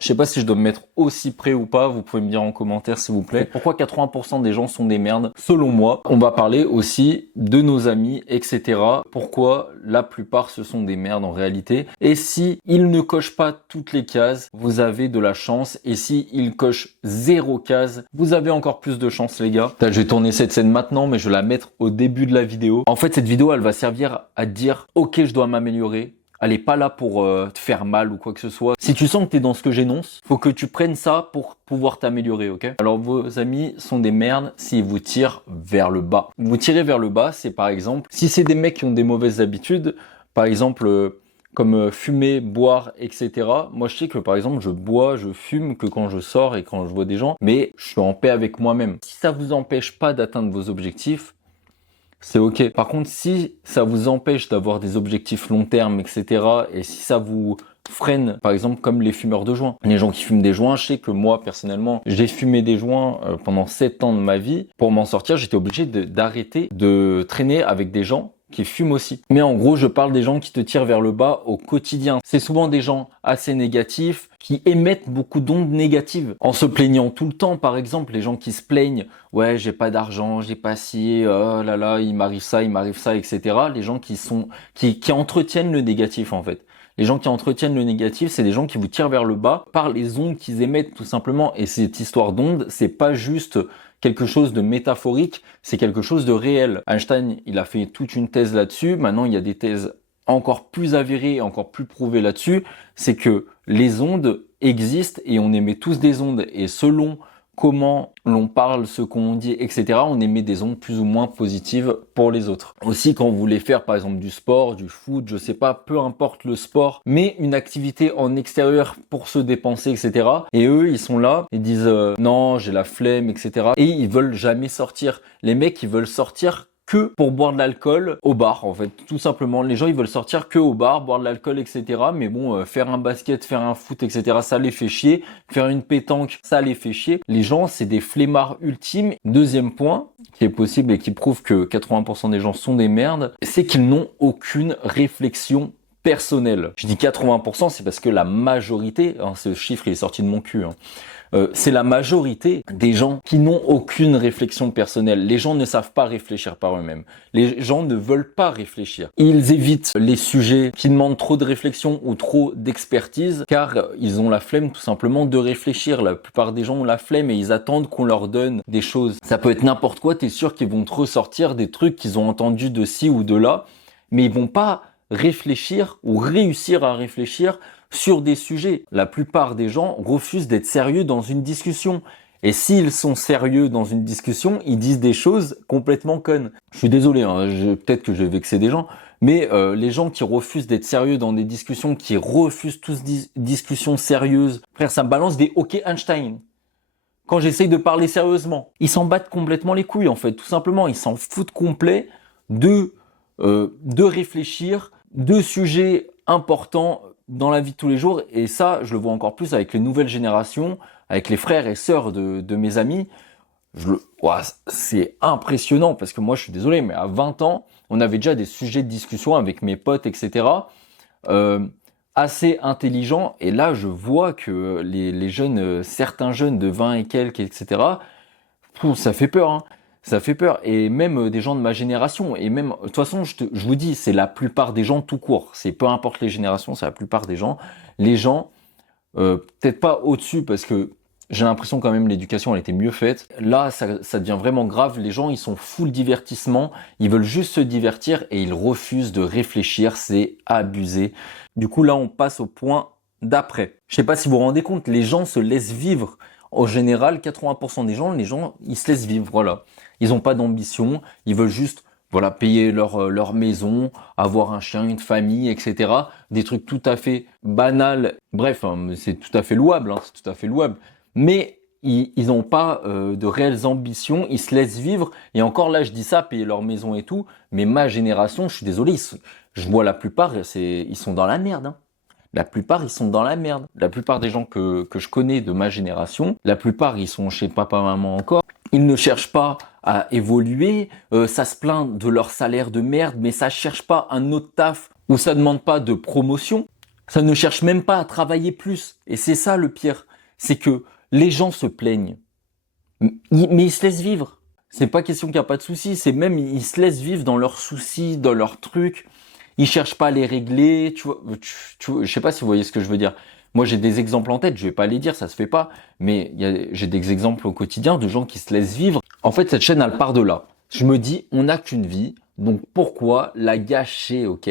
Je sais pas si je dois me mettre aussi près ou pas, vous pouvez me dire en commentaire s'il vous plaît. Pourquoi 80% des gens sont des merdes? Selon moi, on va parler aussi de nos amis, etc. Pourquoi la plupart ce sont des merdes en réalité. Et si ils ne cochent pas toutes les cases, vous avez de la chance. Et si ils cochent 0 case, vous avez encore plus de chance les gars. Je vais tourner cette scène maintenant, mais je vais la mettre au début de la vidéo. En fait, cette vidéo, elle va servir à te dire, ok, je dois m'améliorer. Elle est pas là pour te faire mal ou quoi que ce soit. Si tu sens que tu es dans ce que j'énonce, faut que tu prennes ça pour pouvoir t'améliorer, ok? Alors vos amis sont des merdes s'ils vous tirent vers le bas. Vous tirez vers le bas, c'est par exemple, si c'est des mecs qui ont des mauvaises habitudes, par exemple comme fumer, boire, etc. Moi je sais que par exemple je bois, je fume que quand je sors et quand je vois des gens, mais je suis en paix avec moi-même. Si ça vous empêche pas d'atteindre vos objectifs, c'est ok. Par contre, si ça vous empêche d'avoir des objectifs long terme, etc., et si ça vous freine, par exemple, comme les fumeurs de joints. Les gens qui fument des joints, je sais que moi, personnellement, j'ai fumé des joints pendant 7 ans de ma vie. Pour m'en sortir, j'étais obligé d'arrêter de traîner avec des gens qui fument aussi. Mais en gros, je parle des gens qui te tirent vers le bas au quotidien. C'est souvent des gens assez négatifs, qui émettent beaucoup d'ondes négatives en se plaignant tout le temps. Par exemple, les gens qui se plaignent, ouais, j'ai pas d'argent, j'ai pas ci, oh là là, il m'arrive ça, etc. Les gens qui entretiennent le négatif en fait. Les gens qui entretiennent le négatif, c'est des gens qui vous tirent vers le bas par les ondes qu'ils émettent tout simplement. Et cette histoire d'ondes, c'est pas juste quelque chose de métaphorique, c'est quelque chose de réel. Einstein, il a fait toute une thèse là-dessus. Maintenant, il y a des thèses encore plus avérées, encore plus prouvées là-dessus. C'est que les ondes existent et on émet tous des ondes. Et selon comment l'on parle, ce qu'on dit, etc., on émet des ondes plus ou moins positives pour les autres. Aussi, quand vous voulez faire, par exemple, du sport, du foot, je sais pas, peu importe le sport, mais une activité en extérieur pour se dépenser, etc. Et eux, ils sont là, ils disent non, j'ai la flemme, etc. Et ils veulent jamais sortir. Les mecs, ils veulent sortir que pour boire de l'alcool au bar, en fait, tout simplement. Les gens, ils veulent sortir que au bar, boire de l'alcool, etc. Mais bon, faire un basket, faire un foot, etc., ça les fait chier. Faire une pétanque, ça les fait chier. Les gens, c'est des flemmards ultimes. Deuxième point, qui est possible et qui prouve que 80% des gens sont des merdes, c'est qu'ils n'ont aucune réflexion personnelle. Je dis 80%, c'est parce que la majorité, hein, ce chiffre il est sorti de mon cul, hein, c'est la majorité des gens qui n'ont aucune réflexion personnelle. Les gens ne savent pas réfléchir par eux-mêmes. Les gens ne veulent pas réfléchir. Ils évitent les sujets qui demandent trop de réflexion ou trop d'expertise car ils ont la flemme tout simplement de réfléchir. La plupart des gens ont la flemme et ils attendent qu'on leur donne des choses. Ça peut être n'importe quoi, t'es sûr qu'ils vont te ressortir des trucs qu'ils ont entendus de ci ou de là, mais ils vont pas réfléchir ou réussir à réfléchir sur des sujets. La plupart des gens refusent d'être sérieux dans une discussion. Et s'ils sont sérieux dans une discussion, ils disent des choses complètement connes. Je suis désolé, hein, peut-être que je vais vexer des gens, mais les gens qui refusent d'être sérieux dans des discussions, qui refusent toutes discussions sérieuses, frère, ça me balance des OK Einstein. Quand j'essaye de parler sérieusement, ils s'en battent complètement les couilles en fait, tout simplement. Ils s'en foutent complet de réfléchir, de sujets importants dans la vie de tous les jours. Et ça, je le vois encore plus avec les nouvelles générations, avec les frères et sœurs de mes amis. C'est impressionnant parce que moi, je suis désolé, mais à 20 ans, on avait déjà des sujets de discussion avec mes potes, etc. Assez intelligents. Et là, je vois que les jeunes, certains jeunes de 20 et quelques, etc., ça fait peur, hein. Ça fait peur. Et même des gens de ma génération. Et même, de toute façon, je vous dis, c'est la plupart des gens tout court. C'est peu importe les générations, c'est la plupart des gens. Les gens, peut-être pas au-dessus parce que j'ai l'impression quand même l'éducation elle était mieux faite. Là, ça devient vraiment grave. Les gens, ils sont full divertissement. Ils veulent juste se divertir et ils refusent de réfléchir. C'est abusé. Du coup, là, on passe au point d'après. Je sais pas si vous vous rendez compte, les gens se laissent vivre. En général, 80% des gens, les gens, ils se laissent vivre, voilà. Ils n'ont pas d'ambition, ils veulent juste, voilà, payer leur maison, avoir un chien, une famille, etc. Des trucs tout à fait banals. Bref, hein, c'est tout à fait louable, hein, c'est tout à fait louable. Mais ils n'ont pas de réelles ambitions, ils se laissent vivre. Et encore là, je dis ça, payer leur maison et tout. Mais ma génération, je suis désolé, je vois la plupart, ils sont dans la merde, hein. La plupart, ils sont dans la merde. La plupart des gens que je connais de ma génération, la plupart, ils sont chez papa, maman encore. Ils ne cherchent pas à évoluer. Ça se plaint de leur salaire de merde, mais ça cherche pas un autre taf où ça demande pas de promotion. Ça ne cherche même pas à travailler plus. Et c'est ça le pire. C'est que les gens se plaignent. Mais ils se laissent vivre. C'est pas question qu'il n'y a pas de soucis. C'est même, ils se laissent vivre dans leurs soucis, dans leurs trucs. Ils cherchent pas à les régler. Je sais pas si vous voyez ce que je veux dire. Moi, j'ai des exemples en tête. Je vais pas les dire, ça se fait pas. Mais j'ai des exemples au quotidien de gens qui se laissent vivre. En fait, cette chaîne, elle part de là. Je me dis, on n'a qu'une vie. Donc, pourquoi la gâcher, ok?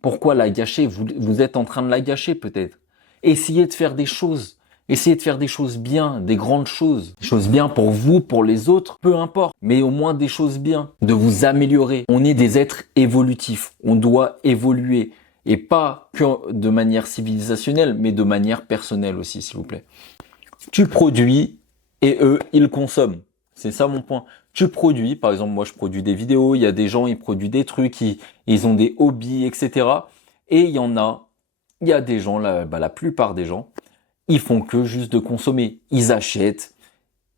Pourquoi la gâcher? Vous êtes en train de la gâcher peut-être. Essayez de faire des choses. Essayez de faire des choses bien, des grandes choses. Des choses bien pour vous, pour les autres, peu importe. Mais au moins des choses bien. De vous améliorer. On est des êtres évolutifs. On doit évoluer. Et pas que de manière civilisationnelle, mais de manière personnelle aussi, s'il vous plaît. Tu produis et eux, ils consomment. C'est ça mon point. Tu produis, par exemple, moi je produis des vidéos, il y a des gens, ils produisent des trucs, ils ont des hobbies, etc. Et il y a des gens, la plupart des gens, ils font que juste de consommer. Ils achètent,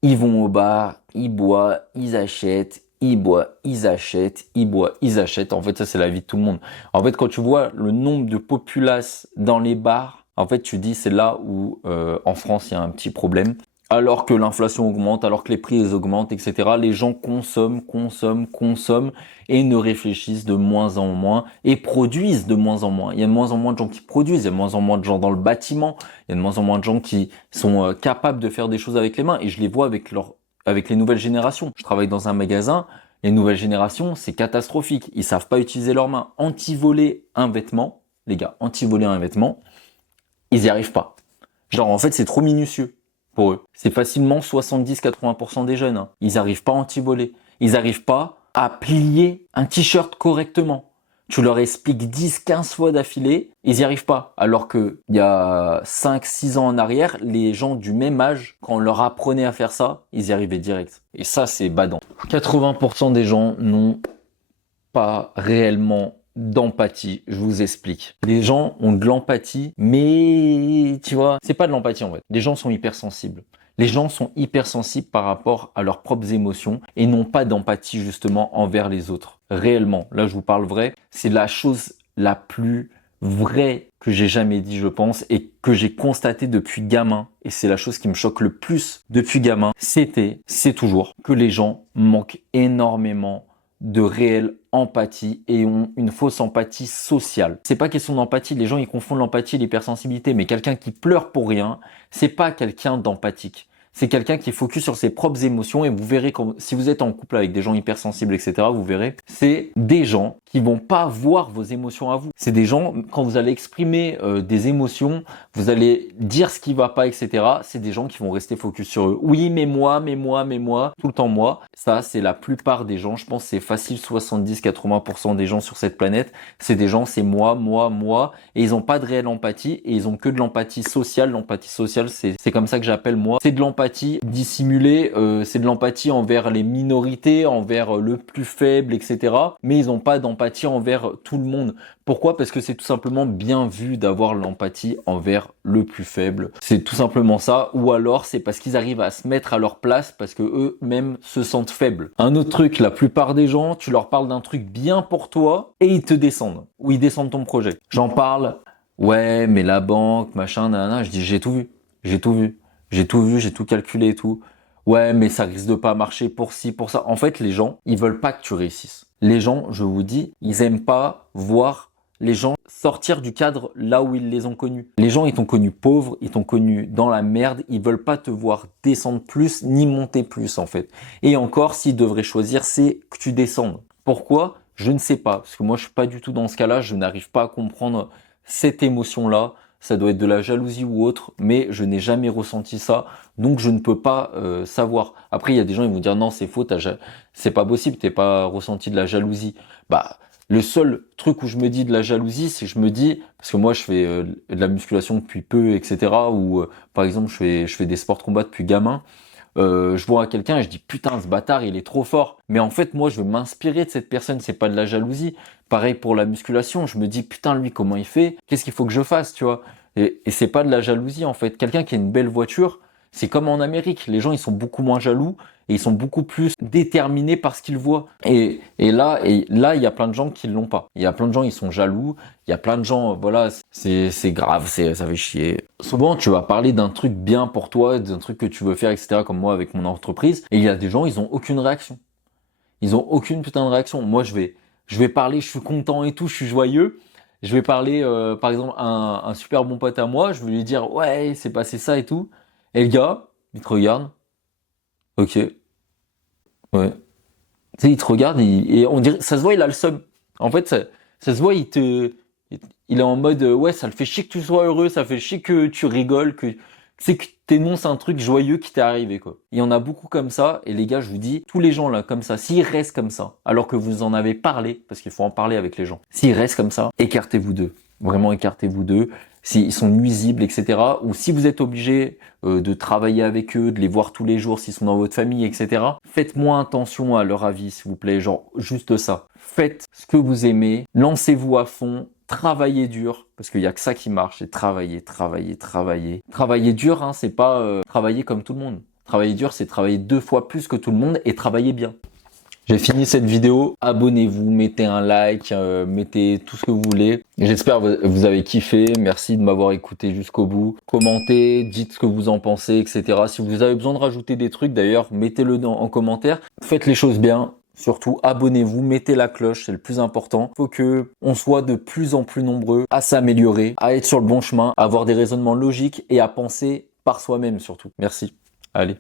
ils vont au bar, ils boivent, ils achètent, ils boivent, ils achètent, ils boivent, ils achètent. En fait, ça c'est la vie de tout le monde. En fait, quand tu vois le nombre de populaces dans les bars, en fait, tu dis c'est là où en France il y a un petit problème. Alors que l'inflation augmente, alors que les prix augmentent, etc. Les gens consomment et ne réfléchissent de moins en moins et produisent de moins en moins. Il y a de moins en moins de gens qui produisent, il y a de moins en moins de gens dans le bâtiment, il y a de moins en moins de gens qui sont capables de faire des choses avec les mains. Et je les vois avec les nouvelles générations. Je travaille dans un magasin, les nouvelles générations, c'est catastrophique. Ils savent pas utiliser leurs mains. Anti-voler un vêtement, les gars, anti-voler un vêtement, ils y arrivent pas. Genre, en fait, c'est trop minutieux. Pour eux. C'est facilement 70-80% des jeunes. Hein. Ils n'arrivent pas à anti-voler. Ils n'arrivent pas à plier un t-shirt correctement. Tu leur expliques 10-15 fois d'affilée, ils n'y arrivent pas. Alors que il y a 5-6 ans en arrière, les gens du même âge, quand on leur apprenait à faire ça, ils y arrivaient direct. Et ça, c'est badant. 80% des gens n'ont pas réellement d'empathie, je vous explique. Les gens ont de l'empathie, mais tu vois, c'est pas de l'empathie en fait. Les gens sont hypersensibles. Les gens sont hypersensibles par rapport à leurs propres émotions et n'ont pas d'empathie justement envers les autres. Réellement, là je vous parle vrai, c'est la chose la plus vraie que j'ai jamais dit, je pense, et que j'ai constaté depuis gamin. Et c'est la chose qui me choque le plus depuis gamin. C'est toujours que les gens manquent énormément de réelle empathie et ont une fausse empathie sociale. C'est pas question d'empathie, les gens ils confondent l'empathie et l'hypersensibilité, mais quelqu'un qui pleure pour rien, c'est pas quelqu'un d'empathique. C'est quelqu'un qui est focus sur ses propres émotions et vous verrez si vous êtes en couple avec des gens hypersensibles, etc., vous verrez, c'est des gens qui vont pas voir vos émotions à vous. C'est des gens, quand vous allez exprimer des émotions, vous allez dire ce qui va pas, etc., c'est des gens qui vont rester focus sur eux. Oui, mais moi, tout le temps moi. Ça, c'est la plupart des gens, je pense que c'est facile 70-80% des gens sur cette planète. C'est des gens, c'est moi, et ils ont pas de réelle empathie et ils ont que de l'empathie sociale. L'empathie sociale, c'est comme ça que j'appelle moi. C'est de l'empathie dissimulée, c'est de l'empathie envers les minorités, envers le plus faible, etc. Mais ils ont pas d'empathie envers tout le monde. Pourquoi? Parce que c'est tout simplement bien vu d'avoir l'empathie envers le plus faible. C'est tout simplement ça. Ou alors c'est parce qu'ils arrivent à se mettre à leur place parce que eux-mêmes se sentent faibles. Un autre truc, la plupart des gens, tu leur parles d'un truc bien pour toi et ils te descendent. Ou ils descendent ton projet. J'en parle. Ouais, mais la banque, machin, nanana. Je dis j'ai tout vu. J'ai tout calculé et tout. Ouais, mais ça risque de pas marcher pour ci, pour ça. En fait, les gens, ils veulent pas que tu réussisses. Les gens, je vous dis, ils aiment pas voir les gens sortir du cadre là où ils les ont connus. Les gens, ils t'ont connu pauvre, ils t'ont connu dans la merde, ils veulent pas te voir descendre plus ni monter plus en fait. Et encore, s'ils devraient choisir, c'est que tu descendes. Pourquoi? Je ne sais pas, parce que moi je suis pas du tout dans ce cas-là, je n'arrive pas à comprendre cette émotion-là. Ça doit être de la jalousie ou autre, mais je n'ai jamais ressenti ça, donc je ne peux pas savoir. Après, il y a des gens qui vont dire non, c'est faux, c'est pas possible, t'es pas ressenti de la jalousie. Bah, le seul truc où je me dis de la jalousie, c'est que je me dis, parce que moi je fais de la musculation depuis peu, etc. Ou par exemple je fais des sports de combat depuis gamin. Je vois quelqu'un et je dis putain ce bâtard il est trop fort. Mais en fait moi je veux m'inspirer de cette personne, c'est pas de la jalousie. Pareil pour la musculation, je me dis putain lui comment il fait, qu'est-ce qu'il faut que je fasse, tu vois. Et c'est pas de la jalousie en fait. Quelqu'un qui a une belle voiture, C'est comme en Amérique, les gens ils sont beaucoup moins jaloux et ils sont beaucoup plus déterminés par ce qu'ils voient. Et là, il y a plein de gens qui l'ont pas. Il y a plein de gens ils sont jaloux. Il y a plein de gens, voilà, c'est grave, ça fait chier. Souvent, tu vas parler d'un truc bien pour toi, d'un truc que tu veux faire, etc. Comme moi avec mon entreprise. Et il y a des gens, ils ont aucune réaction. Ils ont aucune putain de réaction. Moi, je vais parler, je suis content et tout, je suis joyeux. Je vais parler, par exemple, à un super bon pote à moi. Je vais lui dire, ouais, c'est passé ça et tout. Et le gars, il te regarde. Ok, ouais. Tu sais, il te regarde et on dirait, ça se voit, il a le seum. En fait, ça se voit, il est en mode, ouais, ça le fait chier que tu sois heureux, ça fait chier que tu rigoles, que t'énonces un truc joyeux qui t'est arrivé, quoi. Il y en a beaucoup comme ça, et les gars, je vous dis, tous les gens là, comme ça, s'ils restent comme ça, alors que vous en avez parlé, parce qu'il faut en parler avec les gens, s'ils restent comme ça, écartez-vous d'eux. Vraiment, écartez-vous d'eux. S'ils sont nuisibles, etc. Ou si vous êtes obligé de travailler avec eux, de les voir tous les jours, s'ils sont dans votre famille, etc. Faites moins attention à leur avis, s'il vous plaît. Genre, juste ça. Faites ce que vous aimez. Lancez-vous à fond. Travaillez dur. Parce qu'il y a que ça qui marche. C'est travailler, travailler, travailler. Travailler dur, hein, c'est pas travailler comme tout le monde. Travailler dur, c'est travailler 2 fois plus que tout le monde et travailler bien. J'ai fini cette vidéo, abonnez-vous, mettez un like, mettez tout ce que vous voulez. J'espère que vous avez kiffé, merci de m'avoir écouté jusqu'au bout. Commentez, dites ce que vous en pensez, etc. Si vous avez besoin de rajouter des trucs d'ailleurs, mettez-le en commentaire. Faites les choses bien, surtout abonnez-vous, mettez la cloche, c'est le plus important. Faut que on soit de plus en plus nombreux à s'améliorer, à être sur le bon chemin, à avoir des raisonnements logiques et à penser par soi-même surtout. Merci, allez.